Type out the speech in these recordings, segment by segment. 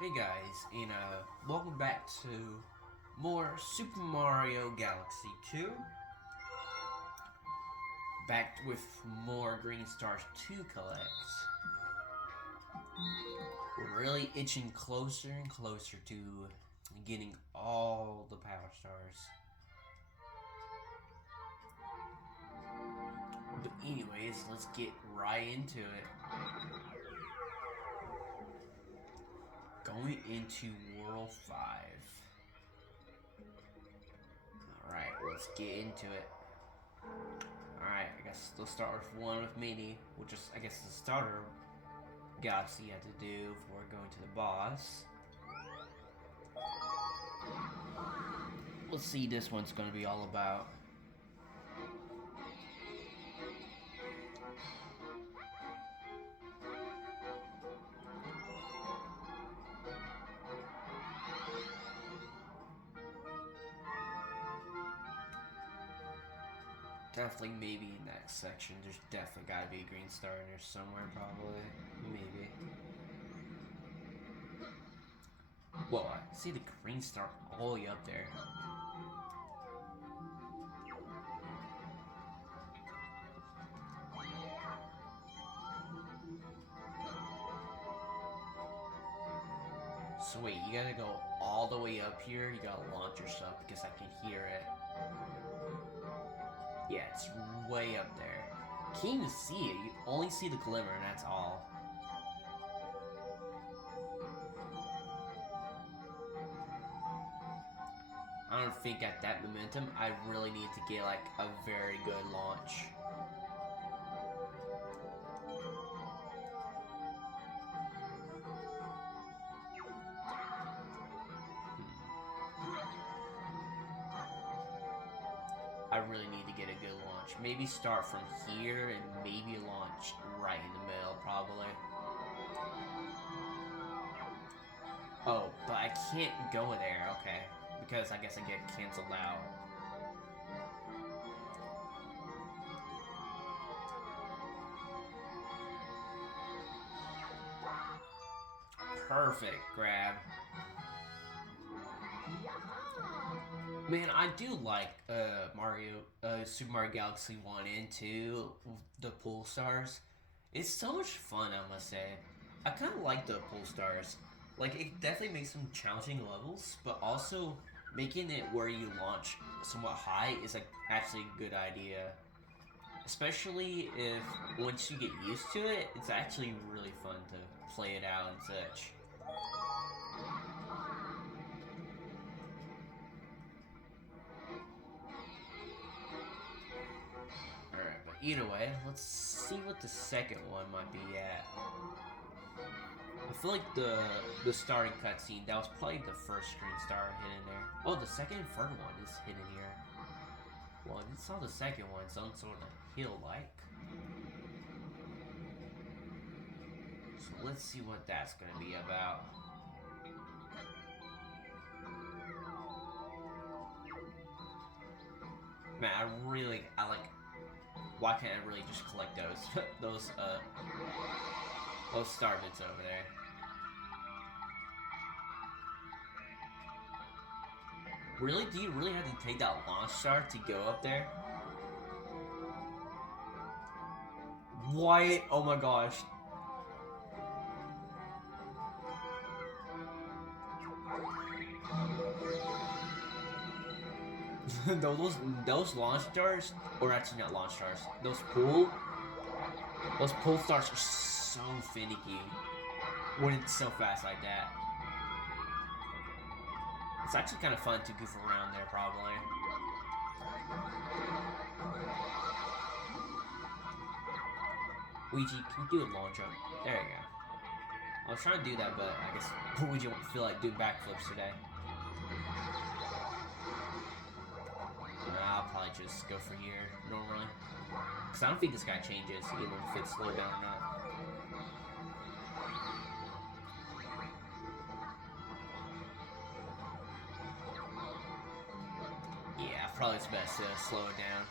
Hey guys, and welcome back to more Super Mario Galaxy 2. Back with more Green Stars to collect. We're really itching closer and closer to getting all the Power Stars. But anyways, let's get right into it. Going into World 5. Alright, let's get into it. Alright, I guess let's start with one with Mini, which is, I guess, the starter galaxy you have to do before going to the boss. Let's see this one's gonna be all about. Definitely maybe in that section there's definitely gotta be a green star in there somewhere, probably. Maybe. Whoa, I see the green star all the way up there. So wait, you gotta go all the way up here, you gotta launch yourself because I can hear it. Yeah, it's way up there. Can't even see it, you only see the glimmer and that's all. I don't think at that momentum I really need to get like a very good launch. I really need to get a good launch. Maybe start from here and maybe launch right in the middle, probably. Oh, but I can't go there, okay. Because I guess I get canceled out. Perfect grab. Man, I do like Super Mario Galaxy 1 and 2, the pool stars. It's so much fun, I must say. I kind of like the pool stars. Like, it definitely makes some challenging levels, but also making it where you launch somewhat high is like actually a good idea. Especially if once you get used to it, it's actually really fun to play it out and such. Alright, but either way, let's see what the second one might be at. I feel like the starting cutscene, that was probably the first green star hidden there. Oh, the second and third one is hidden here. Well, I saw the second one, some sort of hill-like. So let's see what that's gonna be about. Man, I like, why can't I really just collect those, those star bits over there? Really? Do you really have to take that launch star to go up there? Why? Oh my gosh. those launch stars, or actually not launch stars, those pull stars are so finicky when it's so fast like that. It's actually kind of fun to goof around there, probably. Luigi, can you do a launch up? There you go. I was trying to do that, but I guess Luigi won't feel like doing backflips today. I'll probably just go for here normally. Because I don't think this guy changes, even if it's slowed down or not. Yeah, probably it's best to slow it down.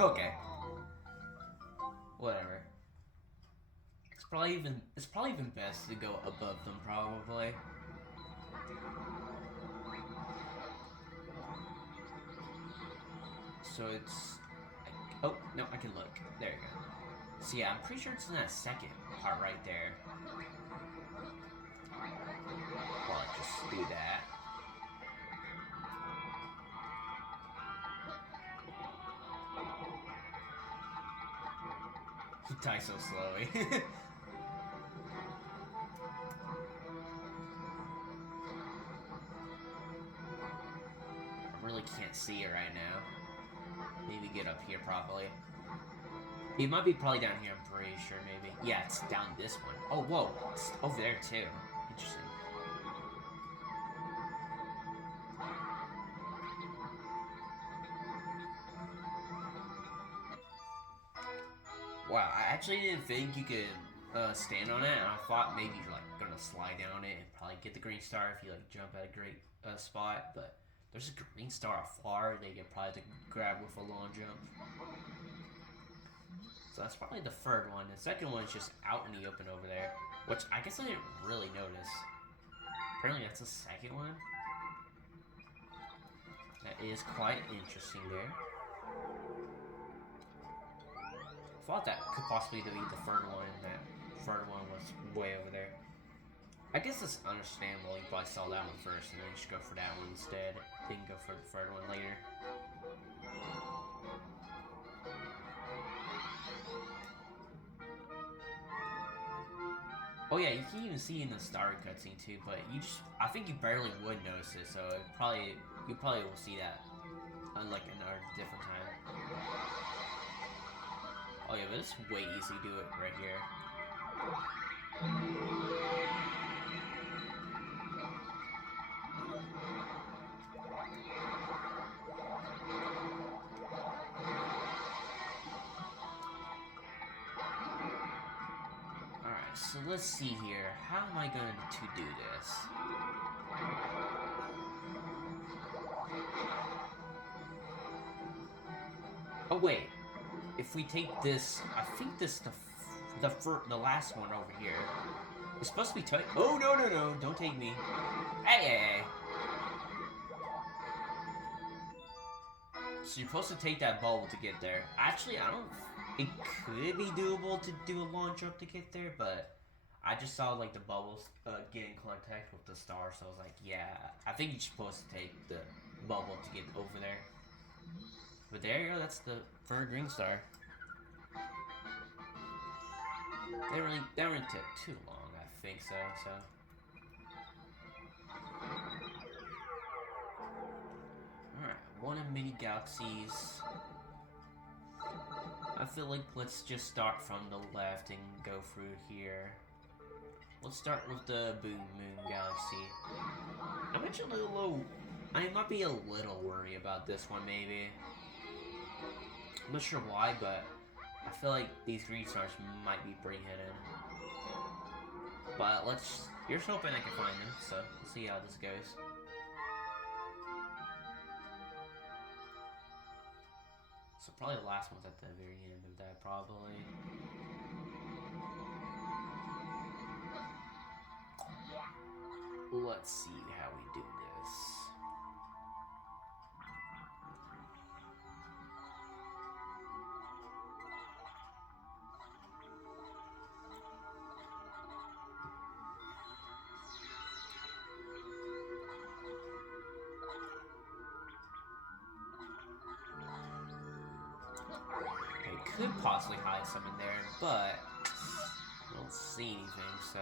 Okay. Whatever. It's probably even best to go above them probably. So it's oh no, I can look. There you go. So yeah, I'm pretty sure it's in that second part right there. Well, I'll just do that. He dies so slowly. I really can't see it right now. Maybe get up here properly. It might be probably down here, I'm pretty sure, maybe. Yeah, it's down this one. Oh, whoa. It's over there, too. Interesting. Wow, I actually didn't think you could stand on it. And I thought maybe you're, like, gonna slide down it and probably get the green star if you, like, jump at a great spot. But there's a green star afar that you can probably grab with a long jump. So that's probably the third one. The second one is just out in the open over there, which I guess I didn't really notice. Apparently that's the second one. That is quite interesting there. I thought that could possibly be the third one, and that third one was way over there. I guess it's understandable. You probably saw that one first, and then just go for that one instead. Then go for the third one later. Oh yeah, you can even see in the star cutscene too, but I think you barely would notice it, so you probably will see that on like another different time. Oh yeah, but it's way easy to do it right here. Alright, so let's see here. How am I going to do this? Oh wait, if we take this, I think this the last one over here. It's supposed to be tight. Oh no! Don't take me. Hey! So you're supposed to take that bubble to get there. Actually, I don't. It could be doable to do a long jump to get there, but I just saw like the bubbles get in contact with the star, so I was like, yeah, I think you're supposed to take the bubble to get over there. But there you go, that's the third green star. That really took too long, I think so. Alright, one of many galaxies. I feel like let's just start from the left and go through here. Let's start with the Boom Moon Galaxy. I'm actually a little... I might be a little worried about this one, maybe. I'm not sure why, but I feel like these green stars might be pretty hidden. But here's hoping I can find them, so we'll see how this goes. So probably the last one's at the very end of that, probably. Let's see how we do this. Could possibly hide some in there, but I don't see anything, so...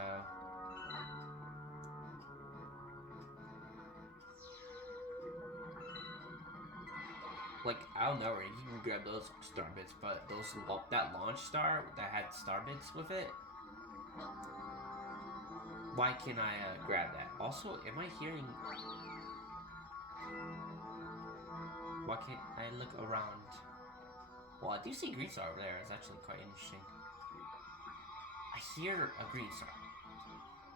Like, I don't know where you can grab those star bits, but that launch star that had star bits with it, why can't I grab that? Also, am I hearing... Why can't I look around? Well, I do see a green star over there. It's actually quite interesting. I hear a green star.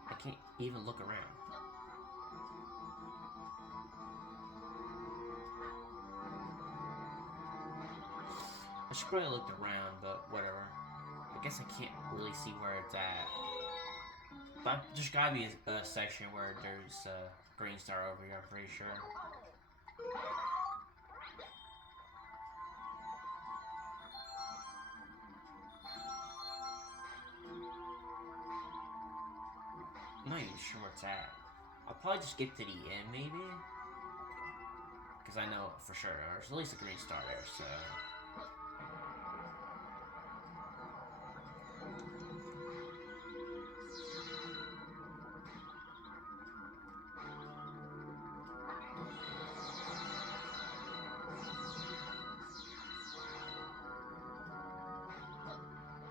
I can't even look around. should probably look around, but whatever. I guess I can't really see where it's at. But there's gotta be a section where there's a green star over here, I'm pretty sure. I'm not even sure where it's at. I'll probably just get to the end, maybe? Because I know for sure there's at least a green star there, so...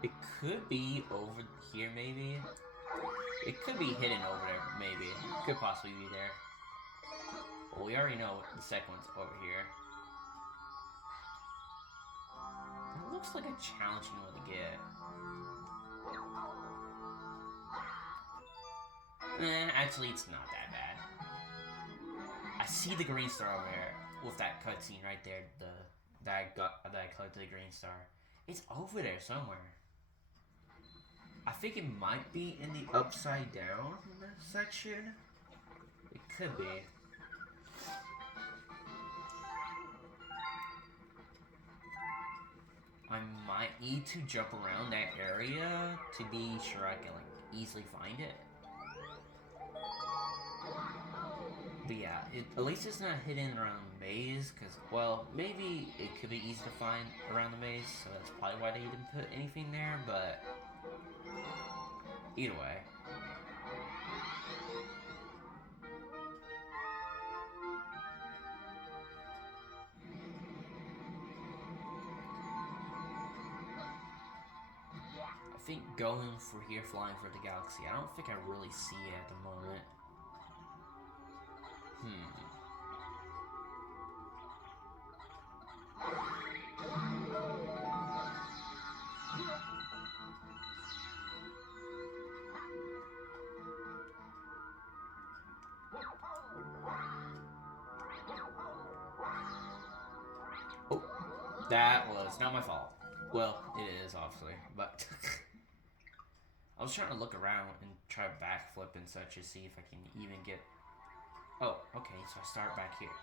It could be over here, maybe? It could be hidden over there, maybe. Could possibly be there. Well, we already know the second one's over here. It looks like a challenging one to get. Actually, it's not that bad. I see the green star over there with that cutscene right there. That I collected the green star. It's over there somewhere. I think it might be in the upside down section. It could be. I might need to jump around that area to be sure I can like easily find it. But yeah, at least it's not hidden around the maze, because, well, maybe it could be easy to find around the maze, so that's probably why they didn't put anything there, but either way. I think going for here, flying for the galaxy, I don't think I really see it at the moment. Oh, that was not my fault. Well, it is, obviously, but... I was trying to look around and try backflip and such to see if I can even get... Oh, okay, so I start back here.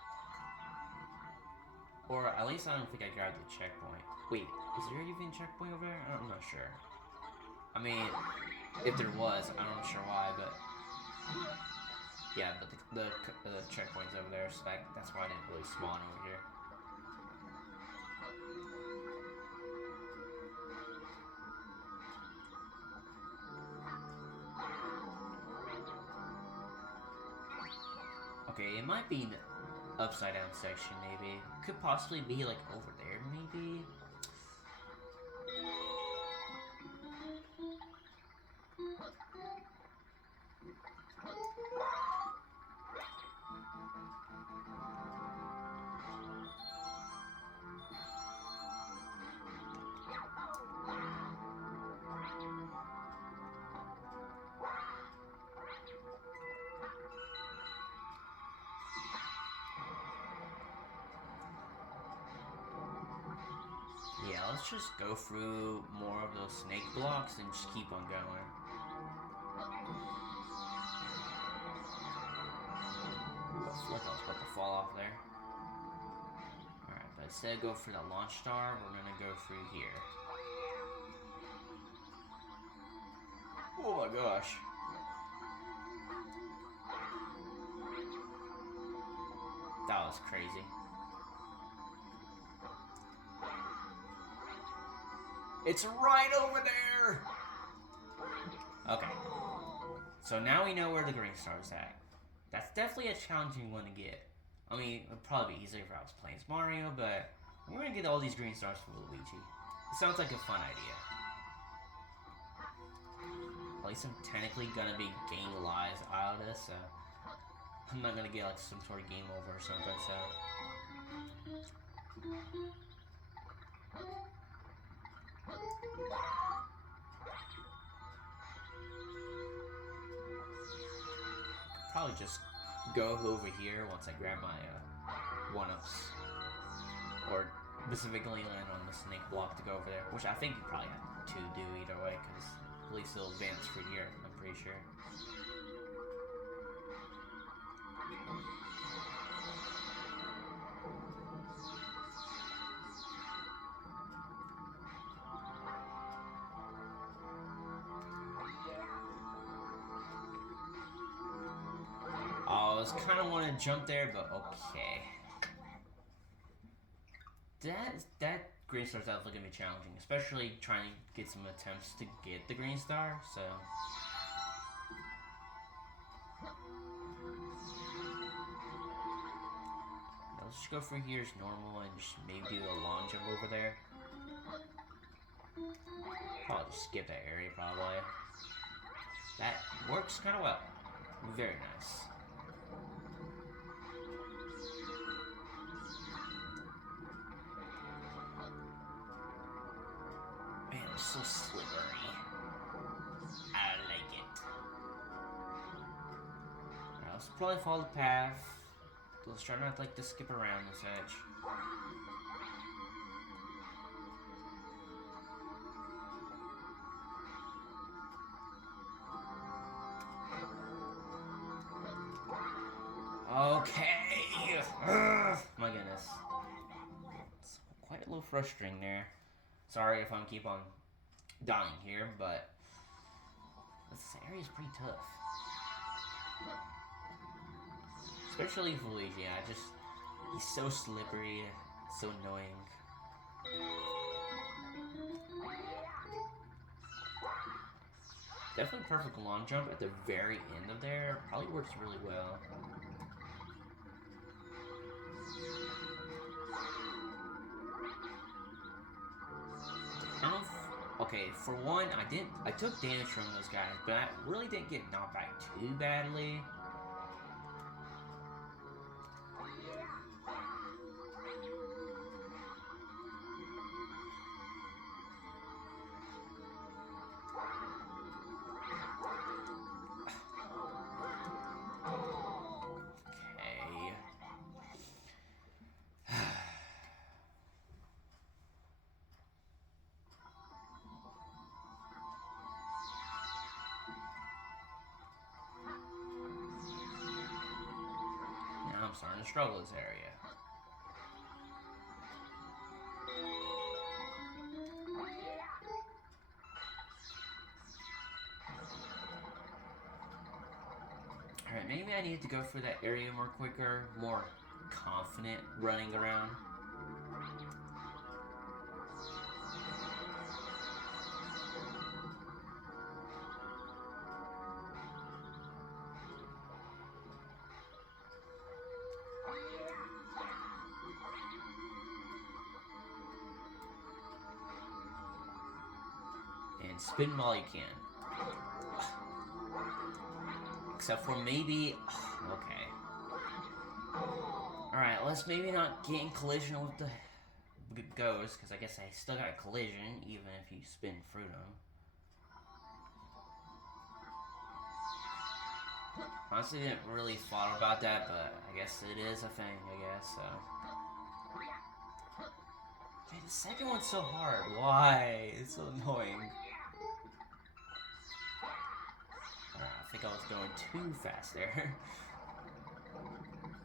Or at least I don't think I grabbed the checkpoint. Wait, is there even a checkpoint over there? I'm not sure. I mean, if there was, I'm not sure why, but... Yeah, but the checkpoint's over there, so that's why I didn't really spawn over here. Okay, it might be in the upside down section, maybe. Could possibly be, like, over there, maybe? Yeah, let's just go through more of those snake blocks and just keep on going. I was about to fall off there. Alright, but instead of go for the launch star, we're gonna go through here. Oh my gosh. That was crazy. It's right over there! Okay. So now we know where the green star's at. That's definitely a challenging one to get. I mean, it would probably be easier if I was playing as Mario, but we're gonna get all these green stars for Luigi. It sounds like a fun idea. At least I'm technically gonna be gaining lives out of this, so... I'm not gonna get like some sort of game over or something, so... Probably just go over here once I grab my 1-ups. Or specifically land on the snake block to go over there, which I think you probably have to do either way, because at least it'll advance for here, I'm pretty sure. I was kind of wanting to jump there, but okay. That green star's definitely gonna be challenging, especially trying to get some attempts to get the green star. So let's just go for here as normal and just maybe do a long jump over there. Probably just skip that area probably. That works kind of well. Very nice. Man, it's so slippery. I like it. Alright, let's probably follow the path. Let's try not like to skip around this edge. Okay. My goodness. It's quite a little frustrating there. Sorry if I'm keep on dying here, but this area is pretty tough. Especially for Luigi, he's so slippery, so annoying. Definitely perfect long jump at the very end of there. Probably works really well. Okay, for one, I took damage from those guys, but I really didn't get knocked back too badly. I'm starting to struggle this area. Alright, maybe I need to go for that area more quicker, more confident running around. And spin while you can. Except for maybe... Okay. Alright, let's maybe not get in collision with the ghost, because I guess I still got a collision, even if you spin through them. Honestly, didn't really thought about that, but I guess it is a thing, I guess, so... Okay, the second one's so hard. Why? It's so annoying. I think I was going too fast there.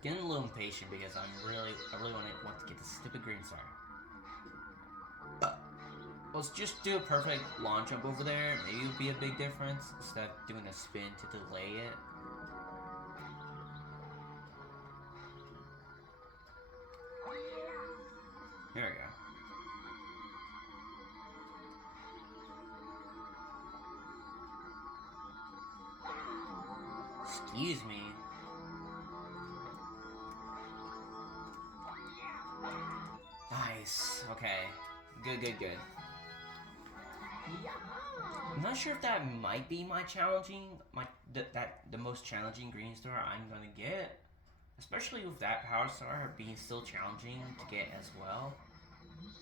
Getting a little impatient because I really want to get the stupid green star. Let's just do a perfect launch jump over there. Maybe it would be a big difference instead of doing a spin to delay it. There we go. Excuse me. Nice. Okay. Good. I'm not sure if that might be the most challenging green star I'm gonna get. Especially with that power star being still challenging to get as well.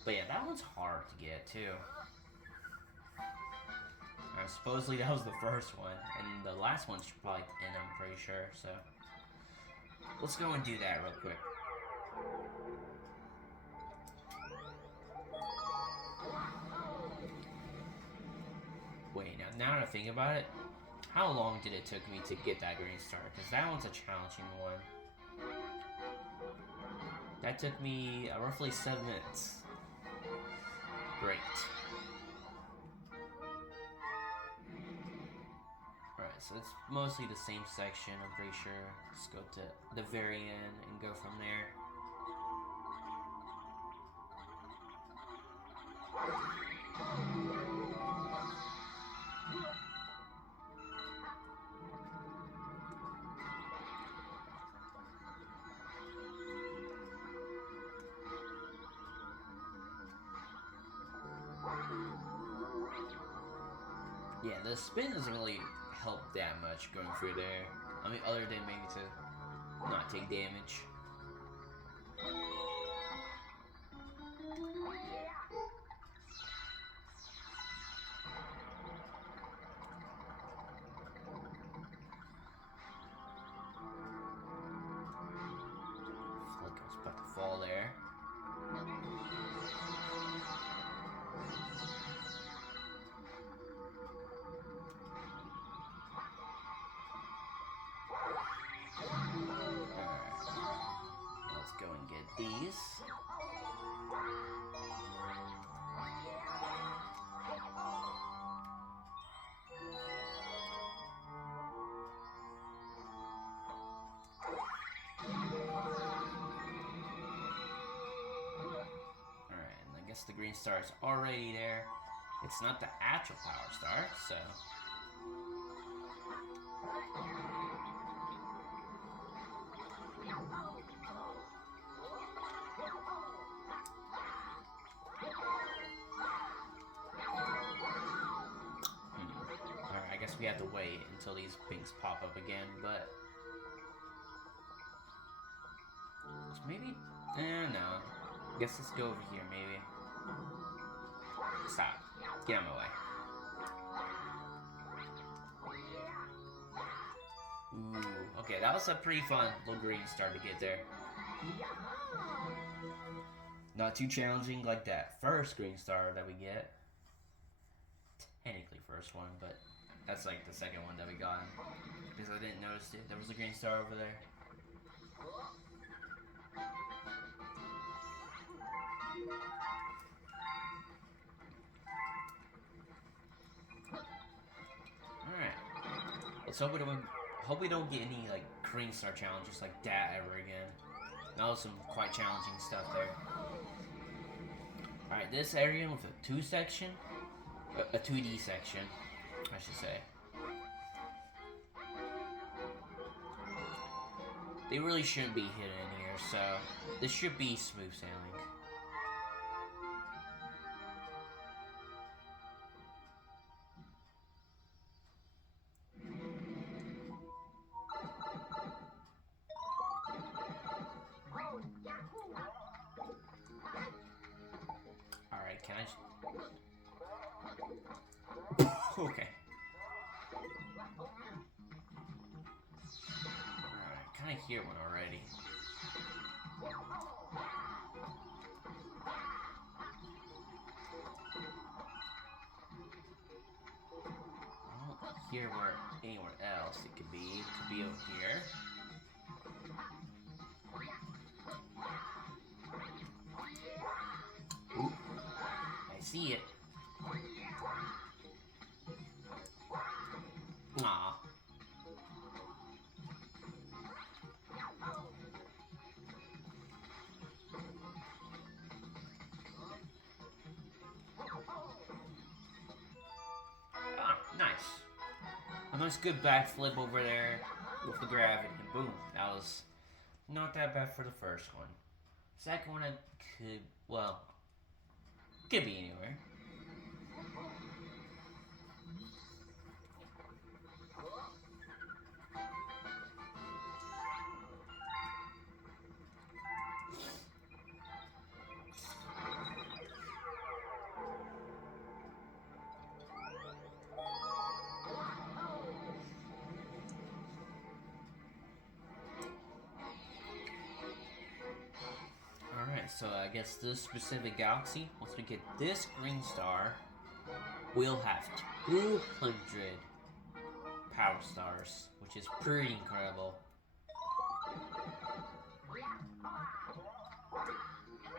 But yeah, that one's hard to get too. Supposedly that was the first one, and the last one should probably end, I'm pretty sure, so... Let's go and do that real quick. now that I think about it, how long did it took me to get that green star? Because that one's a challenging one. That took me roughly 7 minutes. Great. Alright, so it's mostly the same section, I'm pretty sure. Just go to the very end and go from there. Yeah, the spin doesn't really help that much going through there. I mean, other than maybe to not take damage. Flick was about to fall there. These. Alright, and I guess the green star is already there. It's not the actual power star, so... Alright, I guess we have to wait until these pinks pop up again, but... Maybe... no. I guess let's go over here, maybe. Stop. Get out of my way. Ooh, okay, that was a pretty fun little green star to get there. Not too challenging like that first green star that we get. Technically first one, but that's like the second one that we got. Because I didn't notice it. There was a green star over there. Alright. Let's hope we don't get any like green star challenges like that ever again. That was some quite challenging stuff there. Alright, this area with a 2 section, a 2D section, I should say. They really shouldn't be hidden here, so this should be smooth sailing. Alright, can I... Okay. Alright, kind of hear one already. I don't hear where anywhere else it could be. It could be over here. Ooh, I see it. Aw. Ah, nice. A nice good backflip over there with the gravity. Boom. That was not that bad for the first one. Second one, I could, well, could be anywhere. Alright, so I guess this specific galaxy, once we get this green star, we'll have 200 power stars, which is pretty incredible.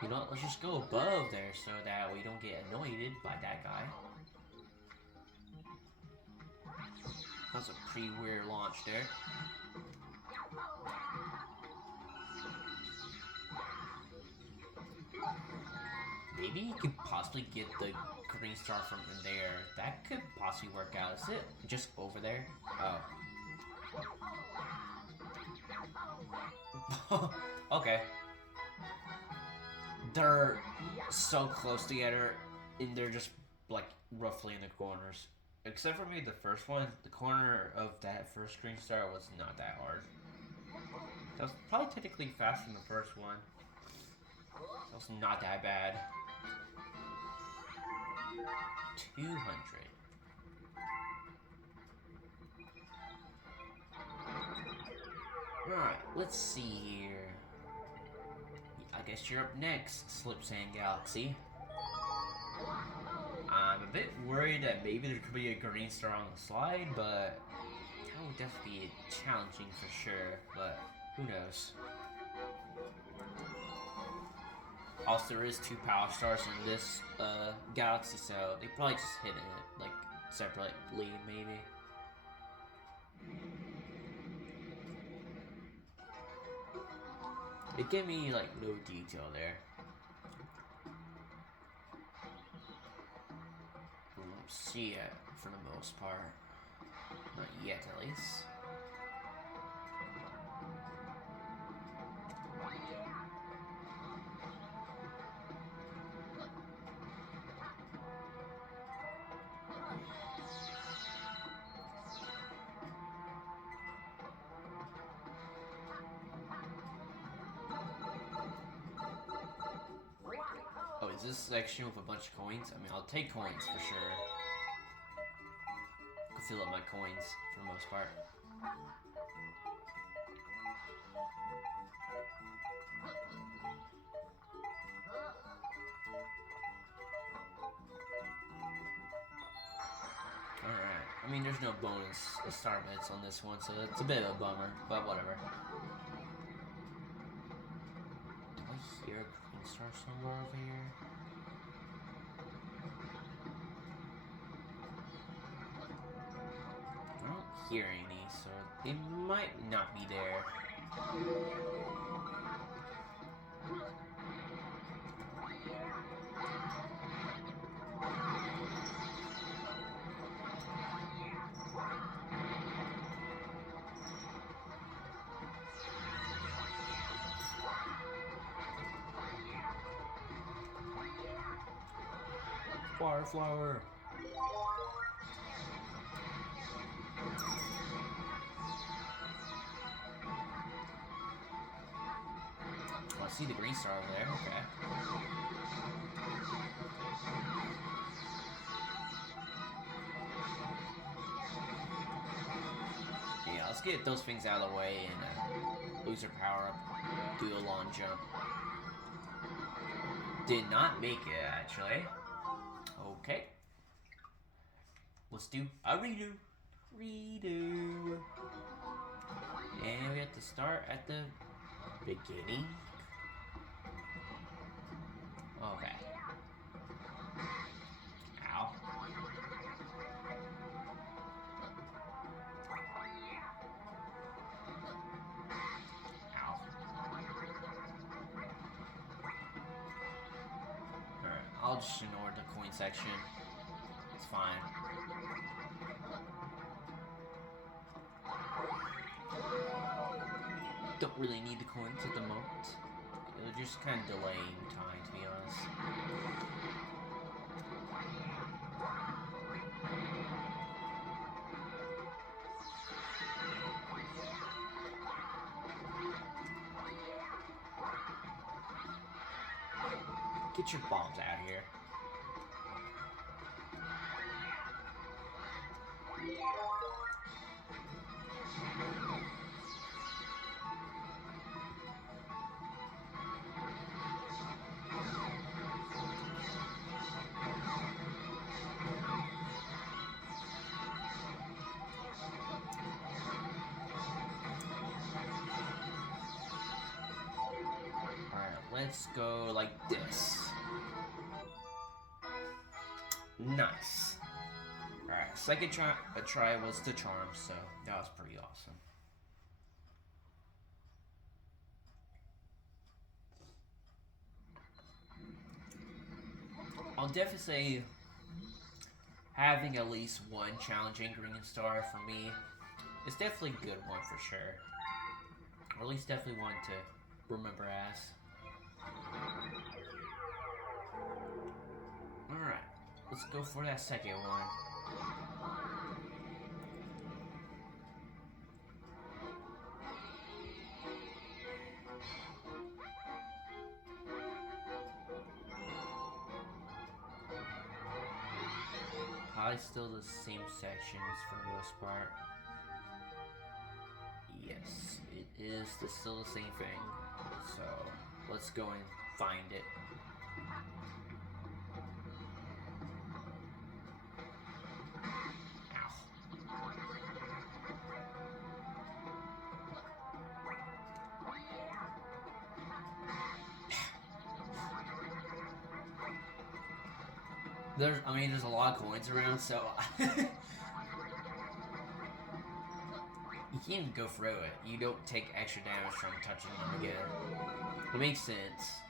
You know, let's just go above there so that we don't get annoyed by that guy. That was a pretty weird launch there. Maybe you could possibly get the green star from in there. That could possibly work out. Is it just over there? Oh. Okay. They're so close together, and they're just like roughly in the corners. Except for maybe the first one, the corner of that first green star was not that hard. That was probably technically faster than the first one. That was not that bad. 200. Alright, let's see here. I guess you're up next, Slip Sand Galaxy. I'm a bit worried that maybe there could be a green star on the slide, but that would definitely be challenging for sure, but who knows. Also, there is 2 power stars in this galaxy, so they probably just hit it like separately, maybe. It gave me like no detail there. We won't see it for the most part. Not yet, at least. Oh, is this section with a bunch of coins? I mean, I'll take coins for sure. I can fill up my coins for the most part. Alright. I mean, there's no bonus star bits on this one, so it's a bit of a bummer, but whatever. Do I hear a green star somewhere over here? I don't hear any, so they might not be there. Water flower. Oh, I see the green star over there. Okay. Yeah, let's get those things out of the way and lose our power up. Do a long jump. Did not make it, actually. Okay. Let's do a redo. Redo. And we have to start at the beginning. Okay. Ow. Ow. Alright, I'll just ignore the coin section. It's fine. Don't really need the coins at the moment. They're just kind of delaying time, to be honest. Get your bombs out of here. let's go like this. Nice. Alright, second try was the charm, so that was pretty awesome. I'll definitely say having at least one challenging green star for me is definitely a good one for sure. Or at least definitely one to remember as. Alright, let's go for that second one. Probably still the same sections for the most part. Yes, it is still the same thing. So let's go and find it. There's a lot of coins around, so you can't even go through it. You don't take extra damage from touching them again. It makes sense.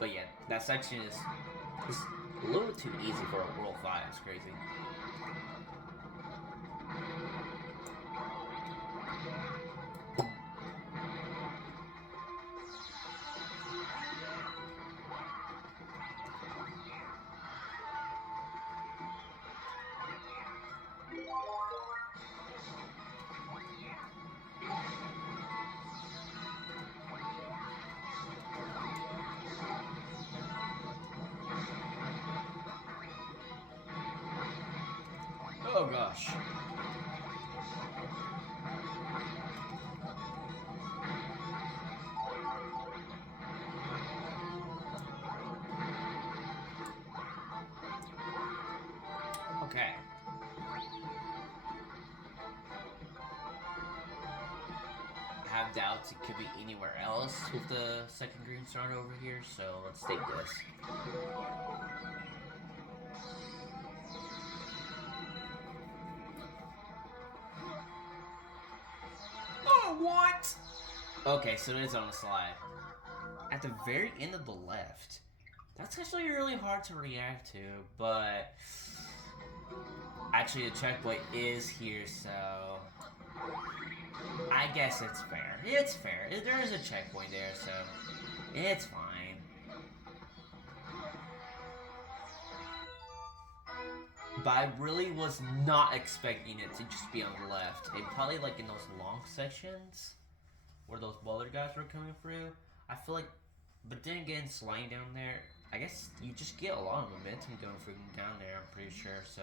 But yeah, that section is a little too easy for a World 5. It's crazy. Oh gosh. Okay. I have doubts it could be anywhere else with the second green star over here, so let's take this. Oh, what? Okay, so it is on the slide. At the very end of the left. That's actually really hard to react to, but actually the checkpoint is here, so I guess it's fair. It's fair. There is a checkpoint there, so it's fine. But I really was not expecting it to just be on the left. And probably like in those long sections where those boulder guys were coming through, I feel like, but then again, sliding down there, I guess you just get a lot of momentum going through down there, I'm pretty sure, so.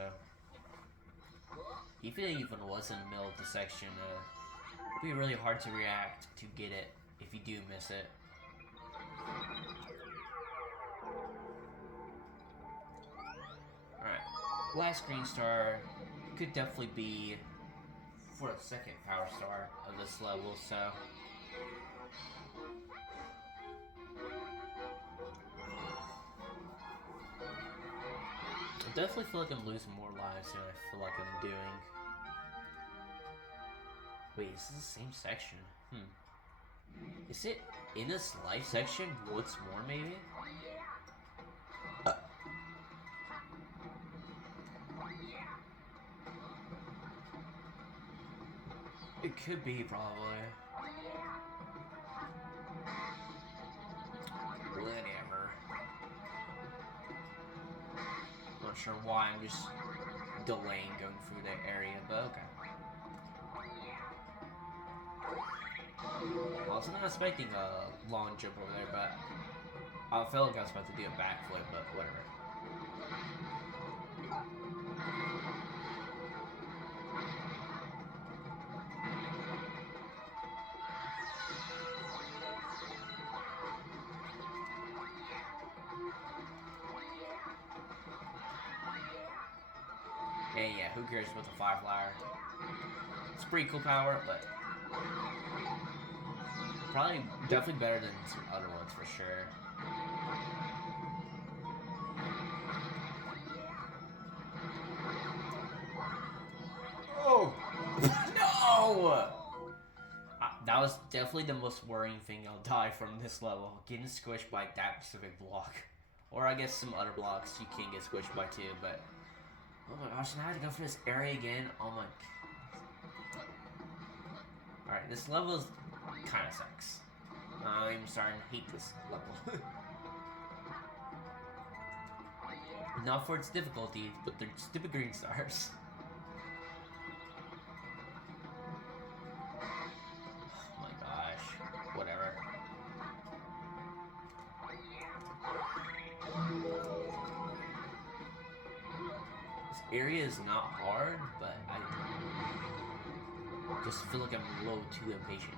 If it even was in the middle of the section, it'd be really hard to react to get it if you do miss it. Alright, last green star could definitely be for the second power star of this level, so. I definitely feel like I'm losing more lives than I feel like I'm doing. Wait, is this the same section? Is it in this life section once more, maybe? It could be, probably. Whatever. Not sure why I'm just delaying going through that area, but okay. Well, I was not expecting a long jump over there, but I felt like I was about to do a backflip, but whatever. And yeah, who cares about the Fire Flower? It's a pretty cool power, but probably definitely better than some other ones for sure. Oh! No! That was definitely the most worrying thing I'll die from this level. Getting squished by that specific block. Or I guess some other blocks you can get squished by too, but... Oh my gosh, now I have to go for this area again. Oh my... Alright, this level is... kinda sucks. I'm starting to hate this level. Not for its difficulty, but the stupid green stars. Oh my gosh. Whatever. This area is not hard, but I just feel like I'm a little too impatient.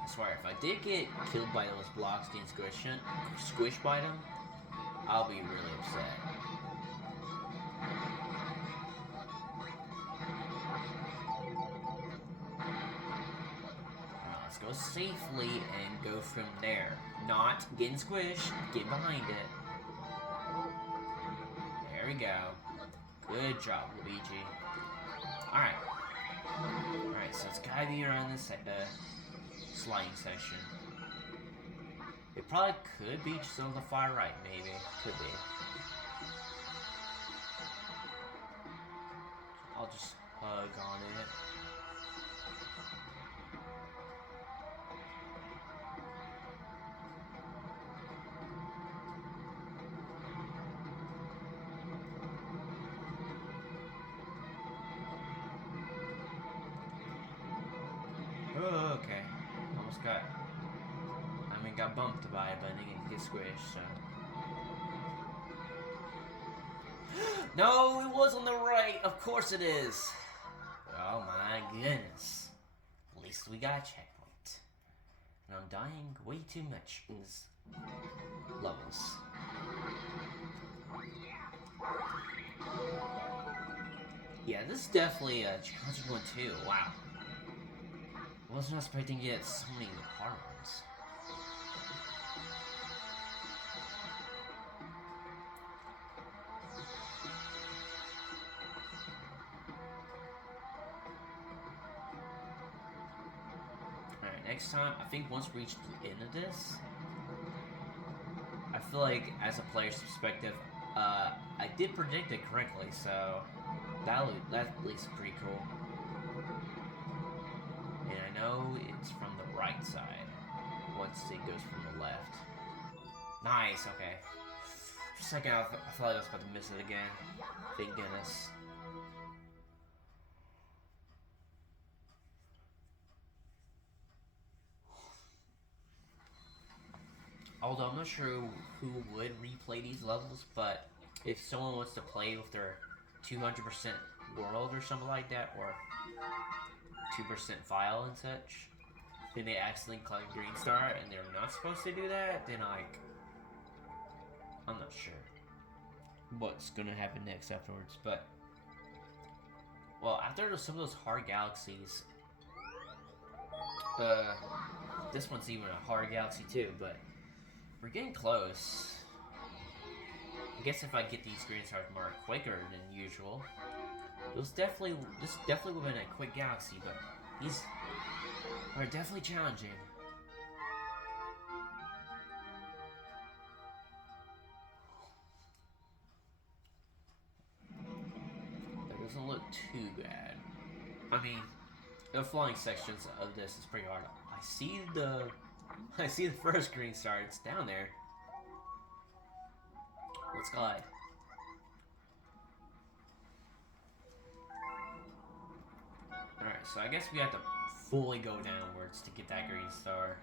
I swear, if I did get killed by those blocks getting squished by them, I'll be really upset. Now let's go safely and go from there. Not getting squished, get behind it. There we go. Good job, Luigi. Alright. Alright, so it's gotta be around this sliding section. It probably could be just on the far right, maybe. Could be. I'll just hug on it. Oh, okay. Almost got... got bumped by it, but I didn't get squished, so... No, it was on the right! Of course it is! Oh my goodness. At least we got a checkpoint. And I'm dying way too much in these levels. Yeah, this is definitely a challenging one too. Wow. I wasn't expecting to get so many hard ones. Alright, next time, I think once we reach the end of this, I feel like, as a player's perspective, I did predict it correctly, so that's at least pretty cool. And I know it's from the right side, once it goes from the left. Nice, okay. For a second, I felt like I was about to miss it again. Thank goodness. Although I'm not sure who would replay these levels, but if someone wants to play with their 200% world or something like that, or 2% file and such, then they accidentally collect Green Star and they're not supposed to do that, then I'm not sure what's gonna happen next afterwards, but well, after some of those hard galaxies, this one's even a hard galaxy too, but we're getting close. I guess if I get these Green Stars more quicker than usual, this definitely would have been a quick galaxy, but these are definitely challenging. That doesn't look too bad. I mean, the flying sections of this is pretty hard. I see the first Green Star. It's down there. Let's glide. Alright, so I guess we have to fully go downwards to get that Green Star.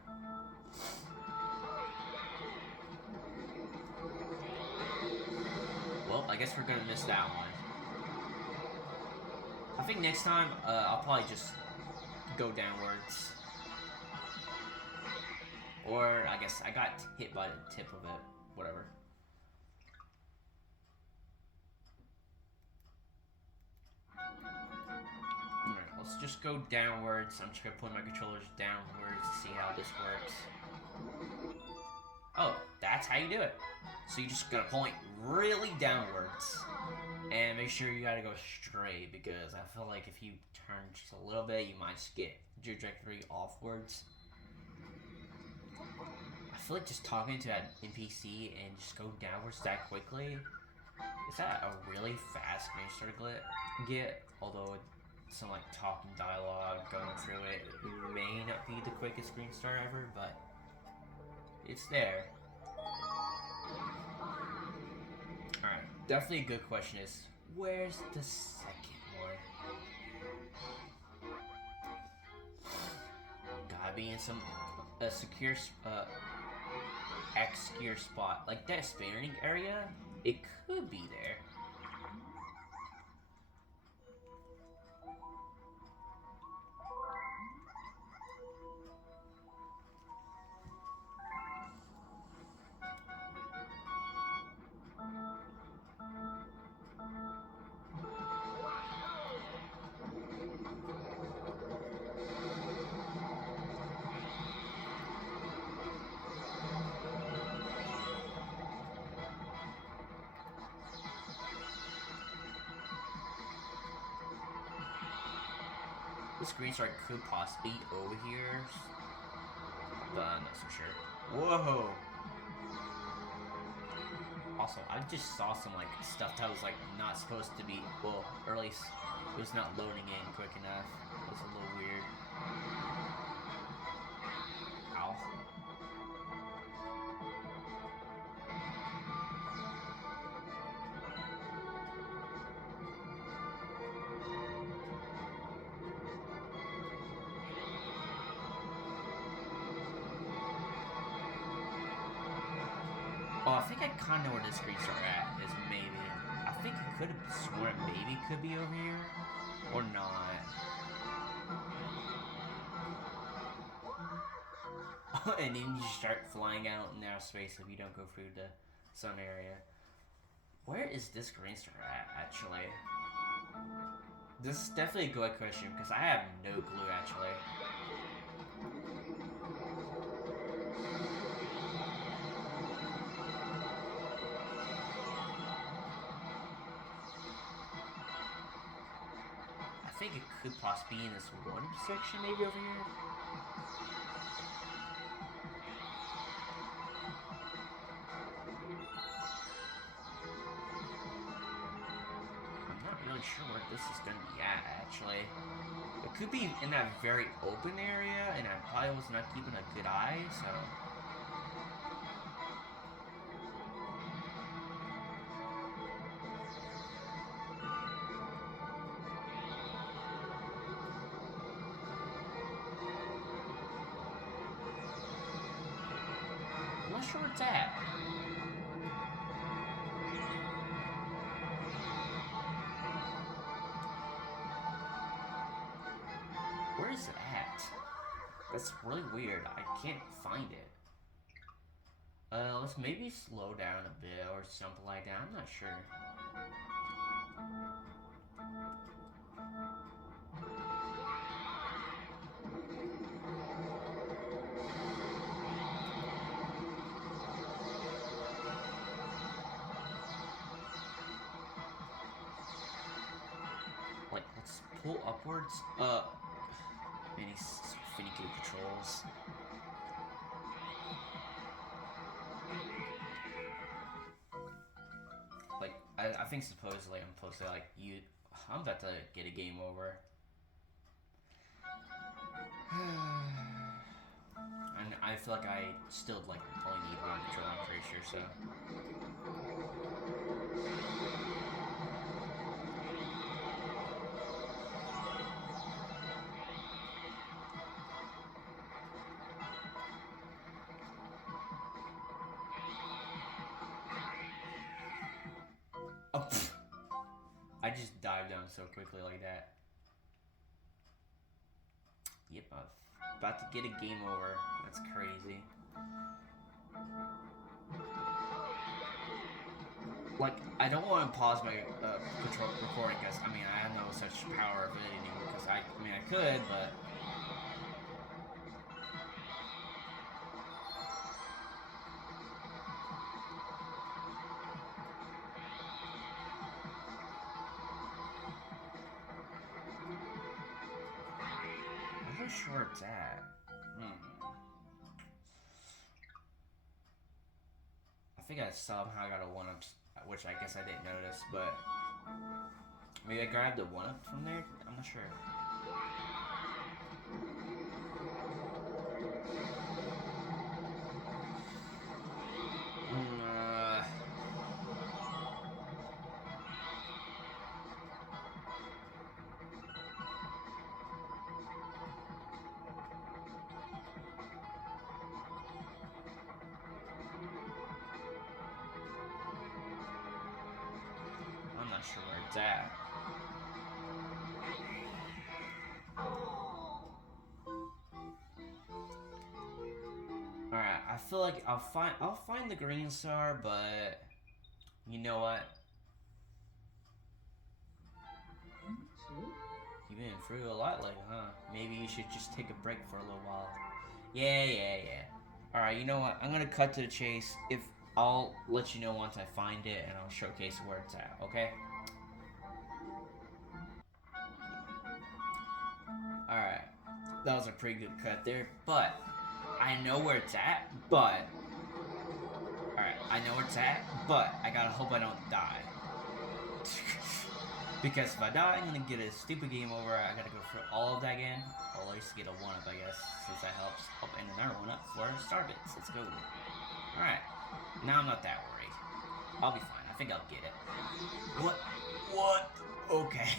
Well, I guess we're gonna miss that one. I think next time, I'll probably just go downwards. Or, I guess, I got hit by the tip of it. Whatever. Alright, let's just go downwards. I'm just gonna put my controllers downwards to see how this works. Oh, that's how you do it. So you just gotta point really downwards. And make sure you gotta go straight, because I feel like if you turn just a little bit, you might just get your trajectory offwards. I feel like just talking to that NPC and just go downwards that quickly, is that a really fast game start to get? Although some like talking dialogue going through it may not be the quickest screen start ever, but it's there. Alright, definitely a good question is, where's the second one? Gotta be in some secure, obscure spot. Like that spinning area, it could be there. The screen start could possibly be over here, but I'm not so sure. Whoa! Also, I just saw some like stuff that was like not supposed to be, well, or at least it was not loading in quick enough. It was a little weird. Ow. Oh, I think I kind of know where the screens are at. Is maybe. I think it could have sworn it maybe could be over here, or not. And then you start flying out in outer space if you don't go through the sun area. Where is this green star at, actually? This is definitely a good question because I have no clue, actually. I think it could possibly be in this one section, maybe over here. I'm not really sure where this is going to be at, actually. It could be in that very open area, and I probably was not keeping a good eye, so... I'm not sure where it's at. Where is it at? That's really weird. I can't find it. Let's maybe slow down a bit or something like that. I'm not sure. Like, let's pull upwards. Many finicky controls. Like, I think supposedly I'm supposed to, like, I'm about to get a game over. And I feel like I still, like, only need one control, I'm pretty sure, so. Oh, I just dived down so quickly like that. Yep, I'm about to get a game over. That's crazy. Like, I don't want to pause my control recording because, I mean, I have no such power of editing because I mean, I could, but... I'm not sure where it's at. I think I somehow got a 1-up, which I guess I didn't notice, but... Maybe I grabbed a 1-up from there? I'm not sure. I'm not sure where it's at. Alright, I feel like I'll find the green star, but you know what? You've been through a lot lately, huh? Maybe you should just take a break for a little while. Yeah. Alright, you know what? I'm gonna cut to the chase. If I'll let you know once I find it and I'll showcase where it's at, okay? Alright. That was a pretty good cut there, but I know where it's at, but alright, I know where it's at, but I gotta hope I don't die. Because if I die, I'm gonna get a stupid game over. I gotta go through all of that again. Or at least get a 1-up, I guess, since that helps. Oh, and another 1-up for Starbits. Let's go. Alright. Now I'm not that worried. I'll be fine. I think I'll get it. What? Okay.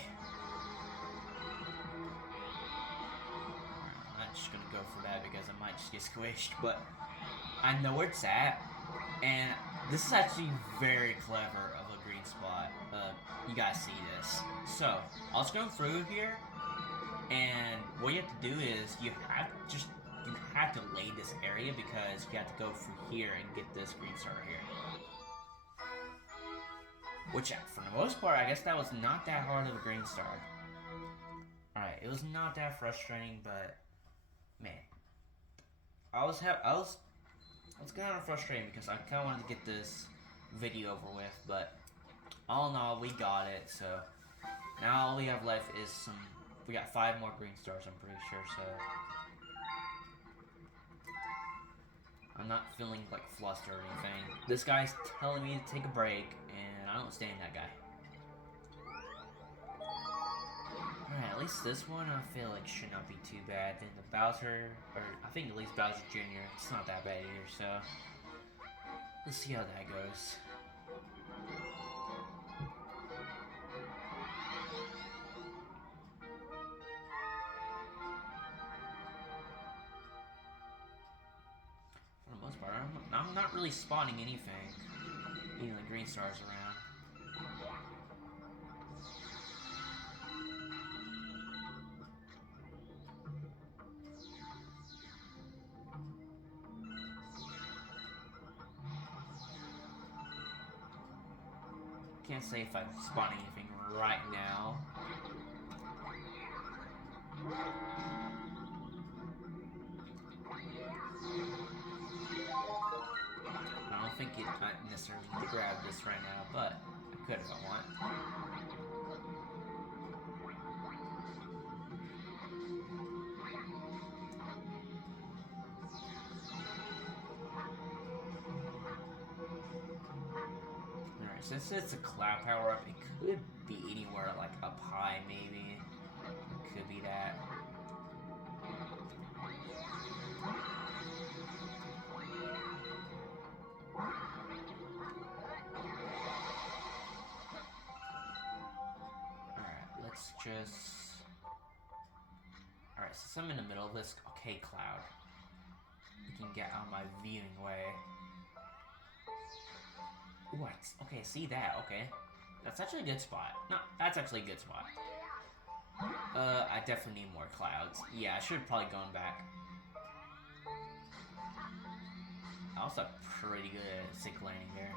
I'm not just gonna go for that because I might just get squished, but I know where it's at. And this is actually very clever of a green spot. You guys see this. So, I'll just go through here, and what you have to do is you have to lay this area because you have to go through here and get this green star here. Which, for the most part, I guess that was not that hard of a green star. Alright, it was not that frustrating, but man, I was kind of frustrating because I kind of wanted to get this video over with, but all in all, we got it. So now all we have left is we got 5 more green stars, I'm pretty sure. So I'm not feeling like flustered or anything. This guy's telling me to take a break, and I don't stand that guy. Alright, at least this one I feel like should not be too bad. Then the Bowser, or I think at least Bowser Jr., it's not that bad either, so let's see how that goes. For the most part, I'm not really spotting anything. Even the green stars around. Can't say if I'm spotting anything right now. I don't think I necessarily need to grab this right now, but I could if I want. Alright, since it's a cloud power up, it could be anywhere like up high maybe. It could be that. Alright, since I'm in the middle of this, okay, Cloud. You can get out of my viewing way. Ooh, okay, see that, okay. That's actually a good spot. No, that's actually a good spot. I definitely need more clouds. Yeah, I should have probably gone back. I was pretty good at sick landing there.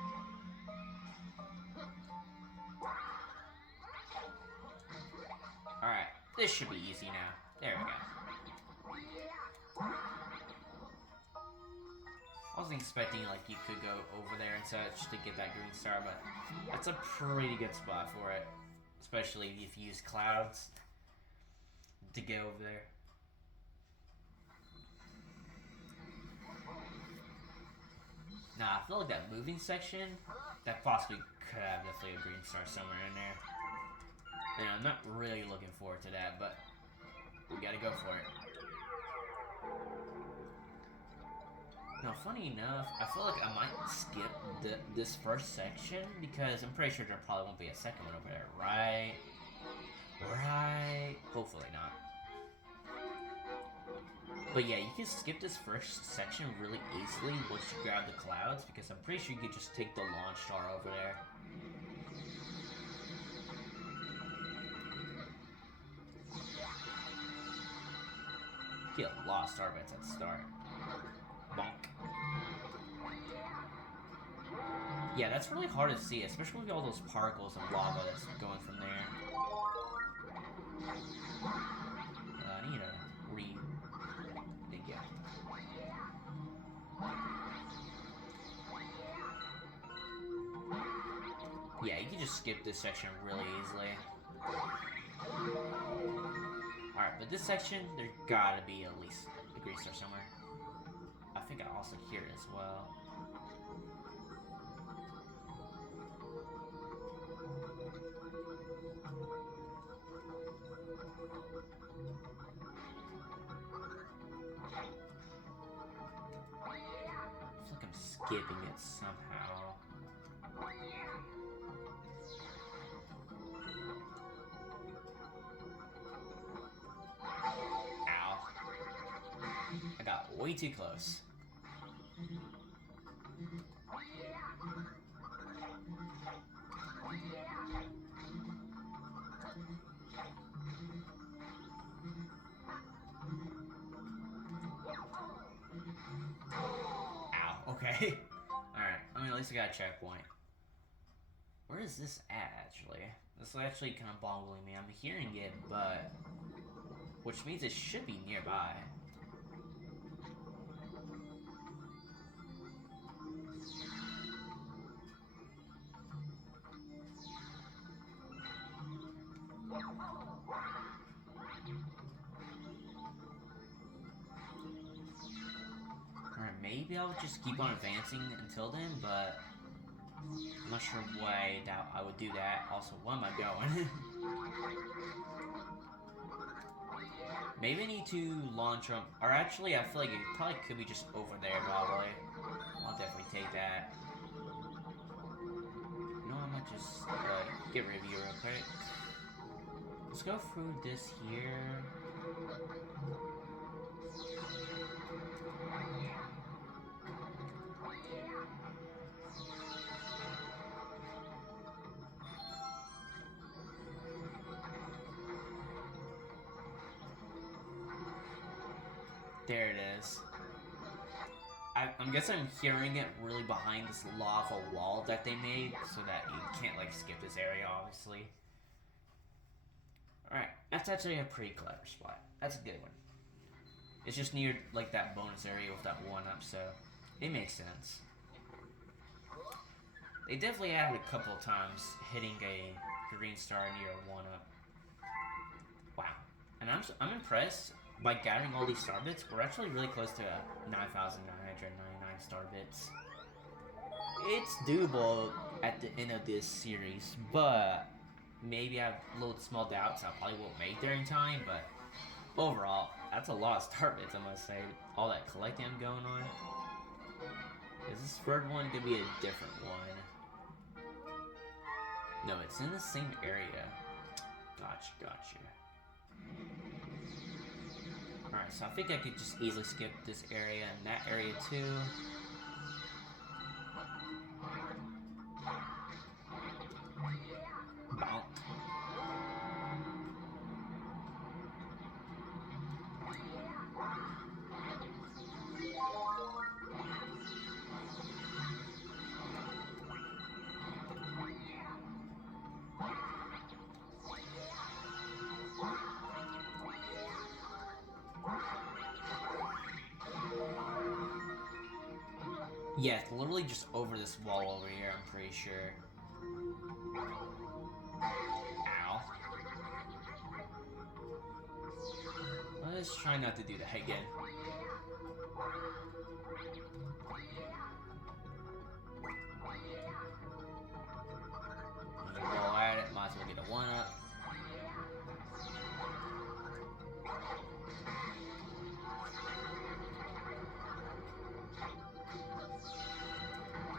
Alright, this should be easy now. There we go. I wasn't expecting like you could go over there and such to get that green star, but that's a pretty good spot for it. Especially if you use clouds to get over there. Nah, I feel like that moving section, that possibly could have definitely a green star somewhere in there. And I'm not really looking forward to that, but we gotta go for it. Now, funny enough, I feel like I might skip this first section because I'm pretty sure there probably won't be a second one over there, right? Right? Hopefully not. But yeah, you can skip this first section really easily once you grab the clouds because I'm pretty sure you could just take the launch star over there. Get a lot of star bits at the start. Bonk. Yeah, that's really hard to see, especially with all those particles of lava that's going from there. I need to dig out. Yeah, you can just skip this section really easily. Alright, but this section, there gotta be at least a green star somewhere. I think I also hear it as well. I feel like I'm skipping it somehow. Ow. I got way too close. Ow, okay. Alright, I mean, at least I got a checkpoint. Where is this at, actually? This is actually kind of boggling me. I'm hearing it, but... which means it should be nearby. Alright, maybe I'll just keep on advancing until then, but... I'm not sure why I would do that. Also, where am I going? Maybe I need to launch them. Or actually, I feel like it probably could be just over there, probably. I'll definitely take that. No, I might just get rid of you real quick. Let's go through this here. There it is. I'm guessing I'm hearing it really behind this lava wall that they made so that you can't like skip this area, obviously. Alright, that's actually a pretty clever spot. That's a good one. It's just near like that bonus area with that 1-up, so it makes sense. They definitely added a couple of times hitting a green star near a 1-up. Wow. And I'm impressed by gathering all these star bits. We're actually really close to 9,999 star bits. It's doable at the end of this series, but maybe I have little small doubts I probably won't make there in time, but overall, that's a lot of star bits, I must say. All that collecting I'm going on. Is this third one gonna be a different one? No, it's in the same area. Gotcha. Alright, so I think I could just easily skip this area and that area too. Bonk. Yeah, it's literally just over this wall over here, I'm pretty sure. Ow. Let's try not to do that again. Go at it, might as well get a 1-up.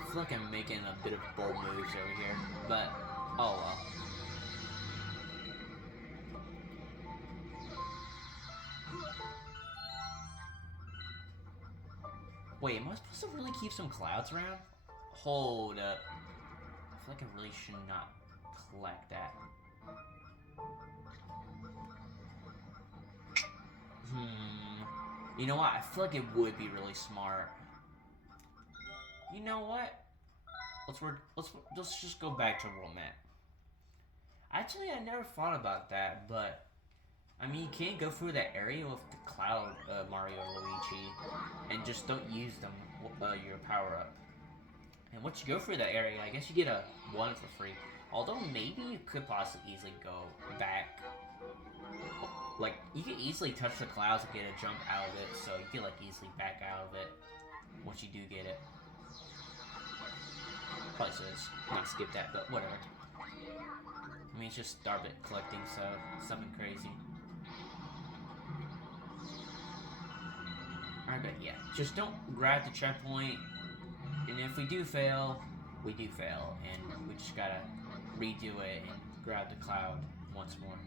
I feel like I'm making a bit of bold moves over here, but oh well. Wait, am I supposed to really keep some clouds around? Hold up. I feel like I really should not collect that. You know what? I feel like it would be really smart. You know what? Let's just go back to World Map. Actually, I never thought about that, but I mean, you can't go through that area with the Cloud Mario or Luigi, and just don't use them your power up. And once you go through that area, I guess you get a 1 for free. Although maybe you could possibly easily go back. Like, you can easily touch the clouds and get a jump out of it, so you can like easily back out of it once you do get it. Probably should not skip that, but whatever. I mean, it's just Starbit collecting, so it's something crazy. Alright, but yeah, just don't grab the checkpoint, and if we do fail, we do fail, and we just gotta redo it and grab the cloud once more.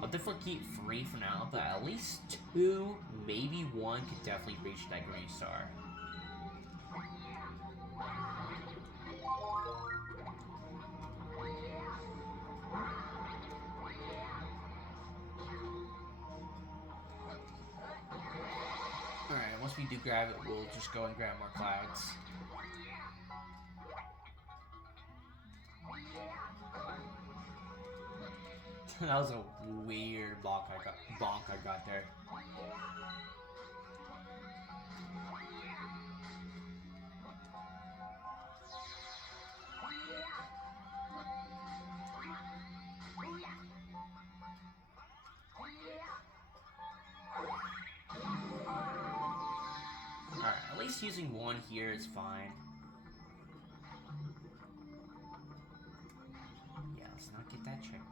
I'll definitely keep 3 for now, but at least 2, maybe 1 could definitely reach that green star. Alright, once we do grab it, we'll just go and grab more clouds. That was a weird bonk I got there. Alright, at least using 1 here is fine. Yeah, let's not get that checkpoint.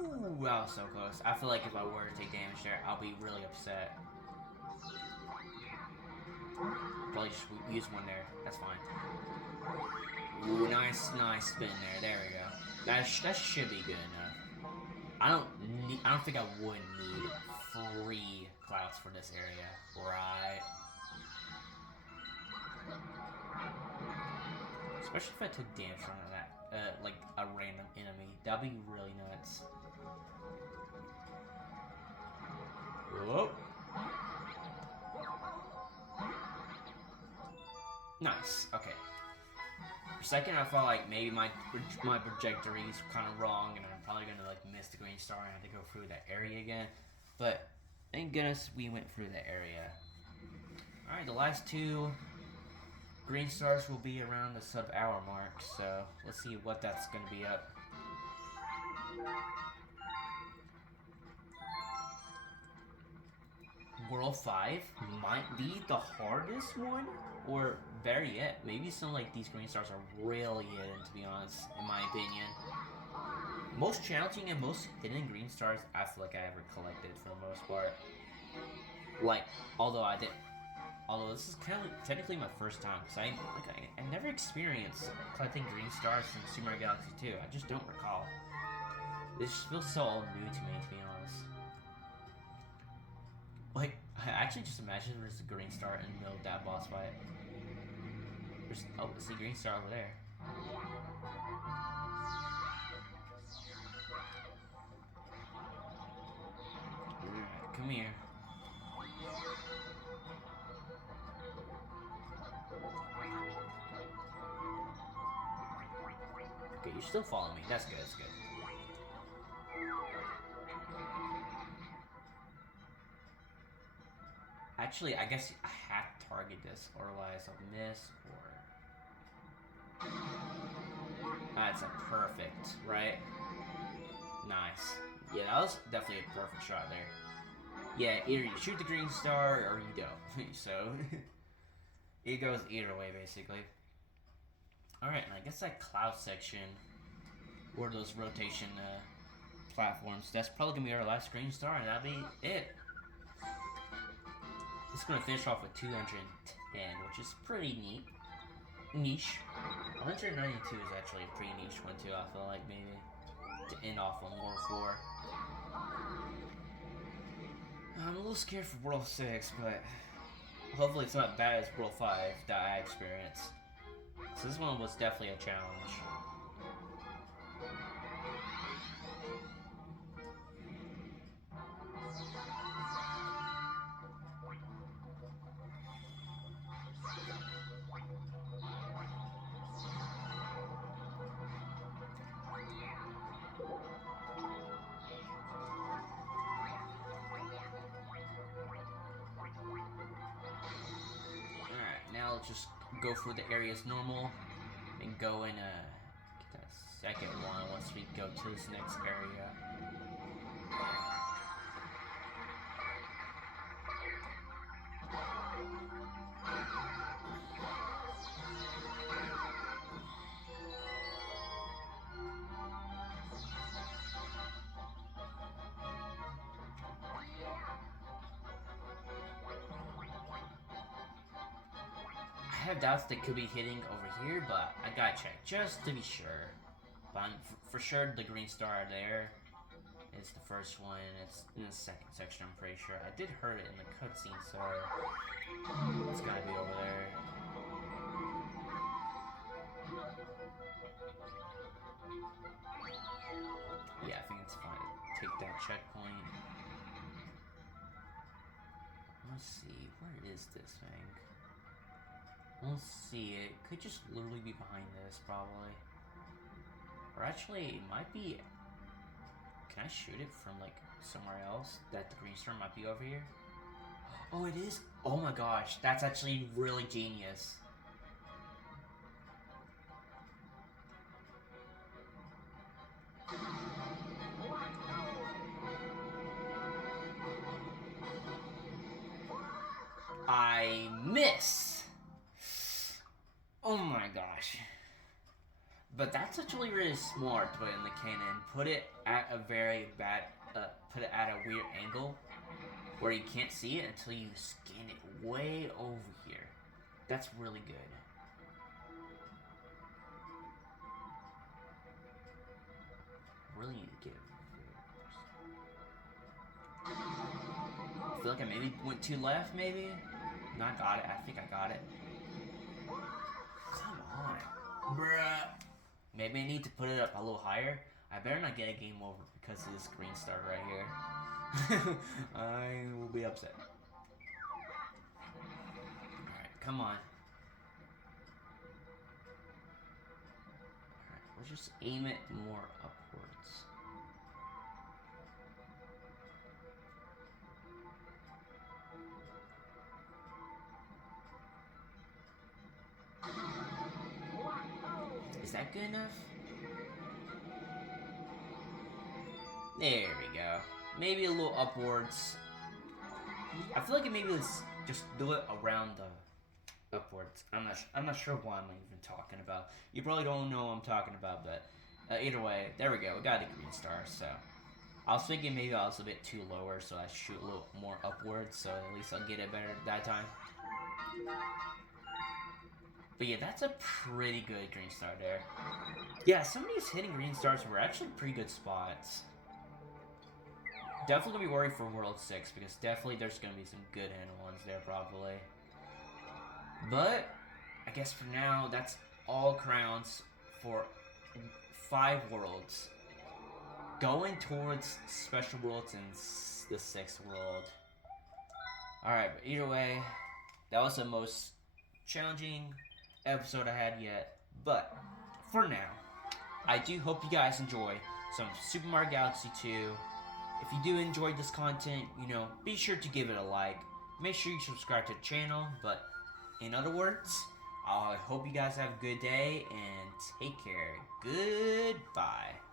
Ooh, that was so close. I feel like if I were to take damage there, I'll be really upset. Probably just use 1 there. That's fine. Ooh, nice spin there. There we go. That should be good enough. I don't think I would need 3 clouds for this area, right? Especially if I took damage from that, like a random enemy. That'd be really nuts. Whoa. Nice. Okay. For a second, I felt like maybe my trajectory is kind of wrong, and I'm probably gonna like miss the green star and have to go through that area again. But thank goodness we went through that area. All right, the last 2 green stars will be around the sub-hour mark, so let's see what that's gonna be up. World 5 might be the hardest one, or better yet, maybe some like these green stars are really hidden, to be honest, in my opinion. Most challenging and most hidden green stars I feel like I ever collected for the most part. Like, although this is kind of technically my first time, because I never experienced collecting green stars from Super Mario Galaxy 2. I just don't recall. This just feels so all new to me, to be honest. Like, I actually just imagine there's a green star in the middle of that boss fight. It's the green star over there. Alright, come here. Okay, you're still following me. That's good, that's good. Actually, I guess I have to target this, otherwise I'll miss, or... That's a perfect, right? Nice. Yeah, that was definitely a perfect shot there. Yeah, either you shoot the green star, or you don't. So, it goes either way, basically. Alright, and I guess that cloud section, or those rotation platforms, that's probably going to be our last green star, and that'll be it. It's going to finish off with 210, which is pretty neat. Niche. 192 is actually a pretty niche one too, I feel like, maybe. To end off on World 4. I'm a little scared for World 6, but hopefully it's not bad as World 5 that I experienced. So this one was definitely a challenge. Alright, now let's just go through the areas normal and go and get that second one once we go to this next area. I have doubts they could be hitting over here, but I gotta check just to be sure. But I'm for sure the green star there is the first one. It's in the second section, I'm pretty sure. I did hear it in the cutscene, so it's gotta be over there. Yeah, I think it's fine. Take that checkpoint. Let's see, where is this thing? We'll see, it could just literally be behind this, probably. Or actually, it might be... Can I shoot it from, like, somewhere else? That the green star might be over here? Oh, it is? Oh my gosh, that's actually really genius. I miss! Oh my gosh. But that's actually really smart to put in the cannon. Put it at a very bad, put it at a weird angle where you can't see it until you scan it way over here. That's really good. Really need to get it. I feel like I maybe went too left, maybe? No, I got it. I think I got it. Come on. Bruh. Maybe I need to put it up a little higher. I better not get a game over because of this green star right here. I will be upset. Alright, come on. Alright, let's just aim it more upwards. Is that good enough? There we go. Maybe a little upwards. I feel like maybe let's just do it around the upwards. I'm not sure what I'm even talking about. You probably don't know what I'm talking about, but either way, there we go. We got the green star. So I was thinking maybe I was a bit too lower, so I shoot a little more upwards, so at least I'll get it better that time. But yeah, that's a pretty good green star there. Yeah, some of these hitting green stars were actually pretty good spots. Definitely gonna be worried for World 6 because definitely there's gonna be some good hidden ones there probably. But I guess for now that's all crowns for 5 worlds. Going towards special worlds in the 6th world. Alright, but either way, that was the most challenging episode I had yet. But for now, I do hope you guys enjoy some Super Mario Galaxy 2. If you do enjoy this content, be sure to give it a like. Make sure you subscribe to the channel. But in other words, I hope you guys have a good day and take care. Goodbye.